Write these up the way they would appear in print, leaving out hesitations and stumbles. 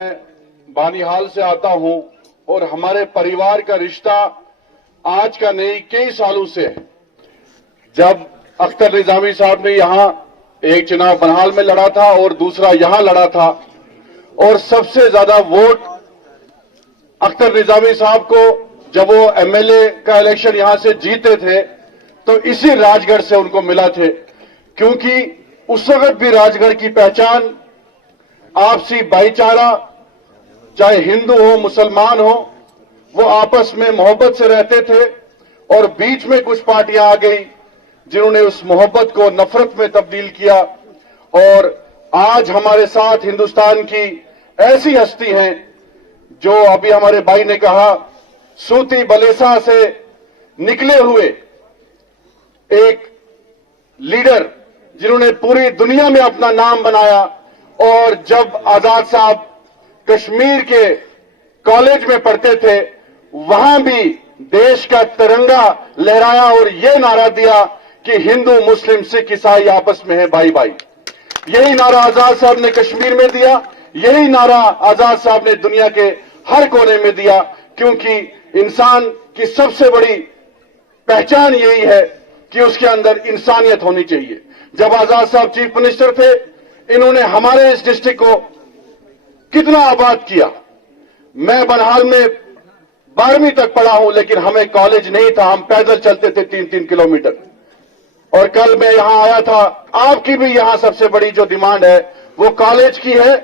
मैं बानिहाल से आता हूं और हमारे परिवार का रिश्ता आज का नहीं कई सालों से है। जब अख्तर निजामी साहब ने यहां एक चुनाव बनिहाल में लड़ा था और दूसरा यहां लड़ा था और सबसे ज्यादा वोट अख्तर निजामी साहब को जब वो एमएलए का इलेक्शन यहां से जीते थे तो इसी राजगढ़ से उनको मिला थे, क्योंकि उस वक्त भी राजगढ़ की पहचान आपसी भाईचारा, चाहे हिंदू हो मुसलमान हो, वो आपस में मोहब्बत से रहते थे। और बीच में कुछ पार्टियां आ गई जिन्होंने उस मोहब्बत को नफरत में तब्दील किया। और आज हमारे साथ हिंदुस्तान की ऐसी हस्ती हैं जो अभी हमारे भाई ने कहा, सूती बलेसा से निकले हुए एक लीडर जिन्होंने पूरी दुनिया में अपना नाम बनाया। और जब आजाद साहब कश्मीर के कॉलेज में पढ़ते थे वहां भी देश का तिरंगा लहराया और यह नारा दिया कि हिंदू मुस्लिम सिख ईसाई आपस में है भाई भाई। यही नारा आजाद साहब ने कश्मीर में दिया, यही नारा आजाद साहब ने दुनिया के हर कोने में दिया, क्योंकि इंसान की सबसे बड़ी पहचान यही है कि उसके अंदर इंसानियत होनी चाहिए। जब आजाद साहब चीफ मिनिस्टर थे, इन्होंने हमारे इस डिस्ट्रिक्ट को कितना आबाद किया। मैं बनिहाल में 12वीं तक पढ़ा हूं, लेकिन हमें कॉलेज नहीं था, हम पैदल चलते थे 3-3 किलोमीटर। और कल मैं यहां आया था, आपकी भी यहां सबसे बड़ी जो डिमांड है वो कॉलेज की है।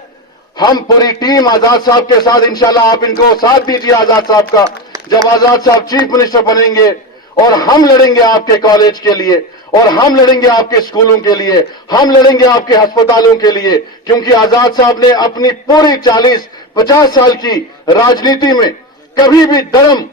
हम पूरी टीम आजाद साहब के साथ, इंशाल्लाह आप इनको साथ दीजिए आजाद साहब का, जब आजाद साहब चीफ मिनिस्टर बनेंगे, और हम लड़ेंगे आपके कॉलेज के लिए, और हम लड़ेंगे आपके स्कूलों के लिए, हम लड़ेंगे आपके अस्पतालों के लिए। क्योंकि आजाद साहब ने अपनी पूरी 40-50 साल की राजनीति में कभी भी धर्म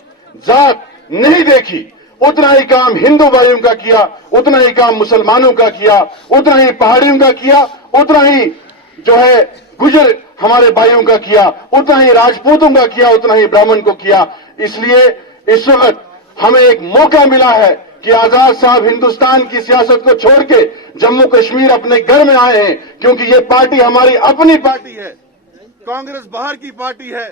जात नहीं देखी। उतना ही काम हिंदू भाइयों का किया, उतना ही काम मुसलमानों का किया, उतना ही पहाड़ियों का किया, उतना ही जो है गुजर हमारे भाइयों का किया, उतना ही राजपूतों का किया, उतना ही ब्राह्मण को किया। इसलिए इस वक्त हमें एक मौका मिला है कि आजाद साहब हिंदुस्तान की सियासत को छोड़ के जम्मू कश्मीर अपने घर में आए हैं, क्योंकि ये पार्टी हमारी अपनी पार्टी है। कांग्रेस बाहर की पार्टी है,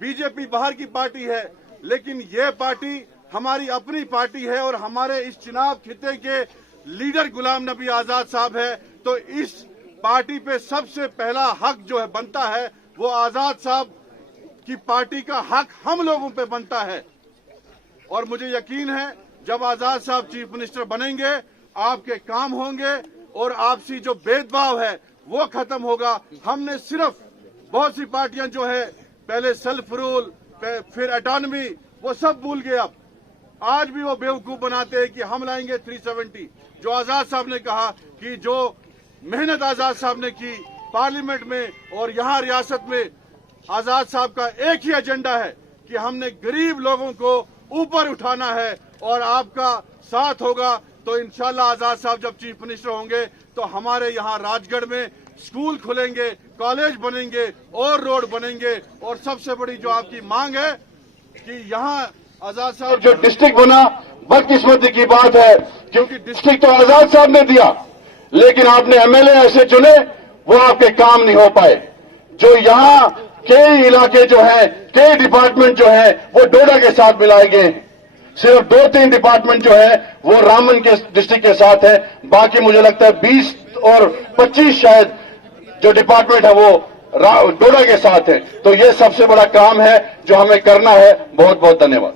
बीजेपी बाहर की पार्टी है, लेकिन ये पार्टी हमारी अपनी पार्टी है। और हमारे इस चुनाव खित्ते के लीडर गुलाम नबी आजाद साहब है, तो इस पार्टी पे सबसे पहला हक जो है बनता है वो आजाद साहब की पार्टी का हक हम लोगों पे बनता है। और मुझे यकीन है जब आजाद साहब चीफ मिनिस्टर बनेंगे, आपके काम होंगे और आपसी जो भेदभाव है वो खत्म होगा। हमने सिर्फ बहुत सी पार्टियां जो है पहले सेल्फ रूल फिर ऑटोनॉमी वो सब भूल गए। अब आज भी वो बेवकूफ बनाते हैं कि हम लाएंगे 370। जो आजाद साहब ने कहा कि जो मेहनत आजाद साहब ने की पार्लियामेंट में और यहां रियासत में, आजाद साहब का एक ही एजेंडा है कि हमने गरीब लोगों को ऊपर उठाना है। और आपका साथ होगा तो इंशाल्लाह आजाद साहब जब चीफ मिनिस्टर होंगे तो हमारे यहाँ राजगढ़ में स्कूल खुलेंगे, कॉलेज बनेंगे और रोड बनेंगे। और सबसे बड़ी जो आपकी मांग है कि यहाँ आजाद साहब जो डिस्ट्रिक्ट बना, बदकिस्मती की बात है, क्योंकि डिस्ट्रिक्ट तो आजाद साहब ने दिया, लेकिन आपने एमएलए ऐसे चुने वो आपके काम नहीं हो पाए। जो यहाँ कई इलाके जो है, कई डिपार्टमेंट जो है वो डोडा के साथ मिलाए गए। सिर्फ 2-3 डिपार्टमेंट जो है वो रामबन के डिस्ट्रिक्ट के साथ है, बाकी मुझे लगता है 20 और 25 शायद जो डिपार्टमेंट है वो डोडा के साथ है। तो ये सबसे बड़ा काम है जो हमें करना है। बहुत बहुत धन्यवाद।